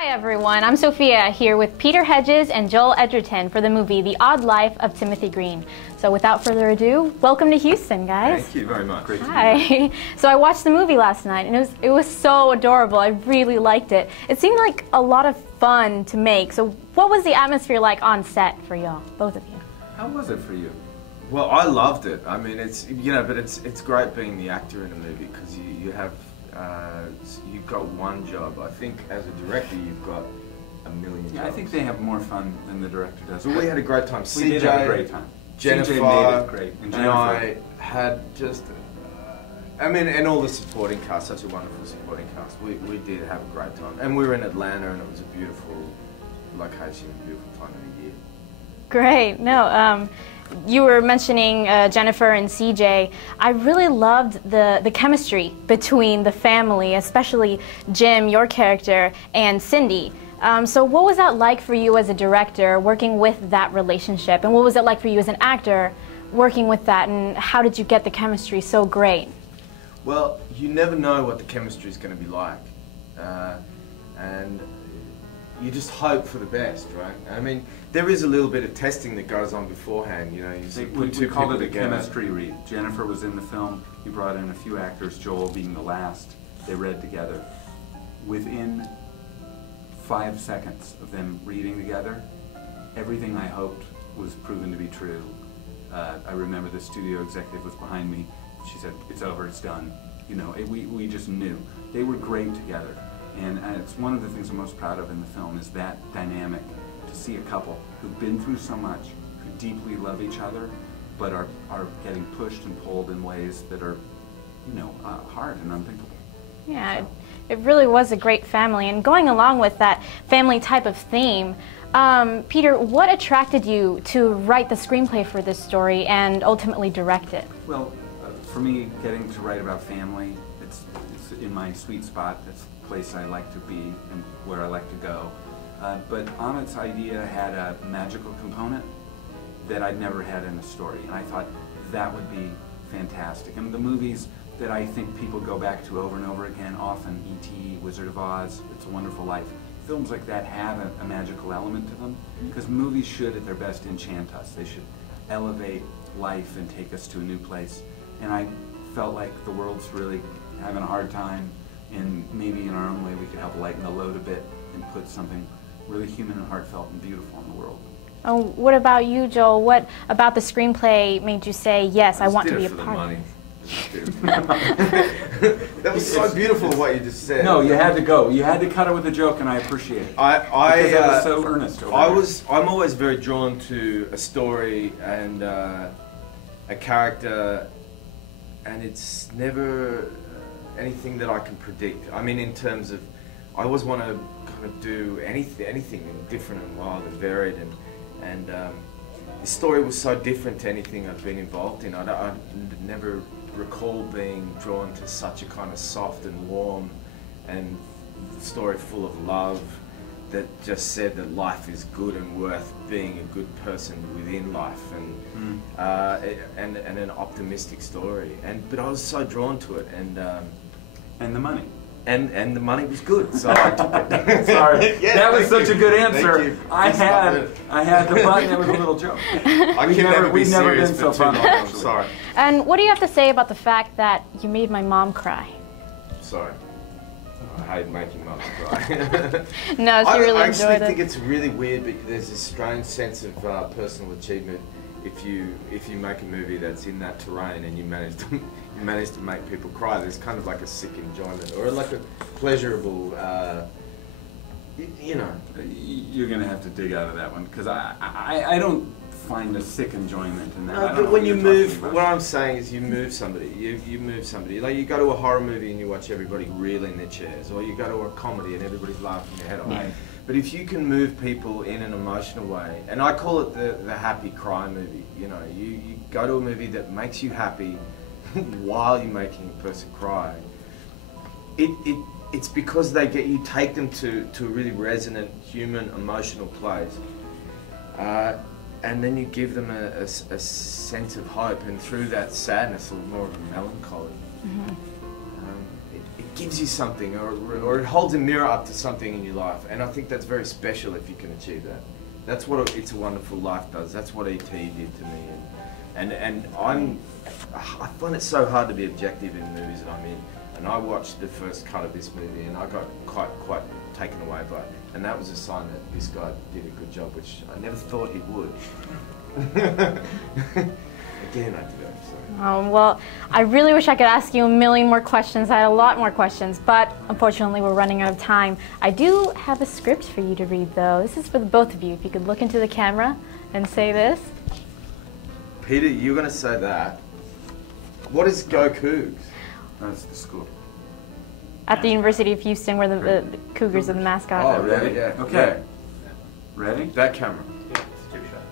Hi everyone, I'm Sophia here with Peter Hedges and Joel Edgerton for the movie The Odd Life of Timothy Green. So without further ado, welcome to Houston, guys. Thank you very much. Great to be Hi. here. So I watched the movie last night and it was so adorable. I really liked it. It seemed like a lot of fun to make. So what was the atmosphere like on set for y'all, both of you? How was it for you? Well, I loved it. I mean, it's but it's great being the actor in a movie because you've got one job. I think as a director, you've got a million jobs. Yeah, I think they have more fun than the director does. So we had a great time. We did have a great time. Jennifer, CJ made it great. And I had just, and all the supporting cast, such a wonderful supporting cast. We did have a great time. And we were in Atlanta and it was a beautiful location, a beautiful time of the year. Great. No, you were mentioning Jennifer and CJ. I really loved the chemistry between the family, especially Jim, your character, and Cindy. So what was that like for you as a director, working with that relationship? And what was it like for you as an actor, working with that? And how did you get the chemistry so great? Well, you never know what the chemistry is going to be like. And you just hope for the best, right? I mean, there is a little bit of testing that goes on beforehand, you know. We called it a chemistry read. Jennifer was in the film. He brought in a few actors, Joel being the last. They read together. Within 5 seconds of them reading together, everything I hoped was proven to be true. I remember the studio executive was behind me. She said, "It's over, it's done." You know, we just knew. They were great together. And it's one of the things I'm most proud of in the film is that dynamic, to see a couple who've been through so much, who deeply love each other, but are getting pushed and pulled in ways that are, hard and unthinkable. Yeah, it really was a great family. And going along with that family type of theme, Peter, what attracted you to write the screenplay for this story and ultimately direct it? Well, for me, getting to write about family, it's in my sweet spot. It's the place I like to be and where I like to go. But Amit's idea had a magical component that I'd never had in a story, and I thought that would be fantastic. And the movies that I think people go back to over and over again, often E.T., Wizard of Oz, It's a Wonderful Life, films like that have a magical element to them, because movies should, at their best, enchant us. They should elevate life and take us to a new place. And I felt like the world's really having a hard time, and maybe in our own way we could help lighten the load a bit and put something really human and heartfelt and beautiful in the world. Oh, what about you, Joel? What about the screenplay made you say, yes, I want to be a part of it? That was so beautiful what you just said. No, you had to go. You had to cut it with a joke, and I appreciate it. Because it was so earnest. I'm always very drawn to a story and a character, and it's never anything that I can predict. I mean, in terms of, I always want to kind of do anything different and wild and varied, and the story was so different to anything I've been involved in. I never recall being drawn to such a kind of soft and warm and story full of love that just said that life is good and worth being a good person within life, and an optimistic story. But I was so drawn to it, and the money. And the money was good, so I took it. Sorry, yeah, that was such a good answer. Thank you. I had the button. It was a little joke. We've never been so fun. I'm sorry. And what do you have to say about the fact that you made my mom cry? Sorry. I hate making moms cry. No, she really enjoyed it. I actually think it's really weird, but there's this strange sense of personal achievement if you make a movie that's in that terrain and you manage to make people cry. There's kind of like a sick enjoyment or like a pleasurable, You're going to have to dig out of that one, because I don't find a sick enjoyment in that. No, but when you move, what I'm saying is you move somebody. You move somebody. Like you go to a horror movie and you watch everybody reel in their chairs, or you go to a comedy and everybody's laughing their head off. Right. But if you can move people in an emotional way, and I call it the happy cry movie. You know, you go to a movie that makes you happy while you're making a person cry. It's because you take them to a really resonant, human, emotional place. And then you give them a sense of hope, and through that sadness or more of a melancholy, it gives you something, or it holds a mirror up to something in your life. And I think that's very special if you can achieve that. That's what It's a Wonderful Life does. That's what E.T. did to me. And I find it so hard to be objective in movies that I'm in. And I watched the first cut of this movie and I got quite taken away by it. And that was a sign that this guy did a good job, which I never thought he would. Again, I did it. Well, I really wish I could ask you a million more questions. I had a lot more questions, but unfortunately we're running out of time. I do have a script for you to read, though. This is for the both of you. If you could look into the camera and say this. Peter, you're going to say that. What is Go Cougs? That's the school. At the University of Houston, where the Cougars are the mascot. Oh, really? Yeah. Okay. Ready? That camera. Yeah, it's a shot.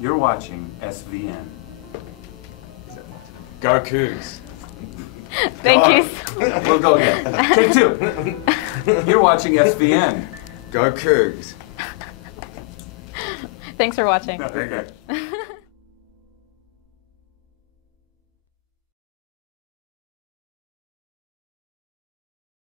You're watching SVN. Go Cougs. Thank you. We'll go again. Take two. You're watching SVN. Go Cougs. Thanks for watching. Okay.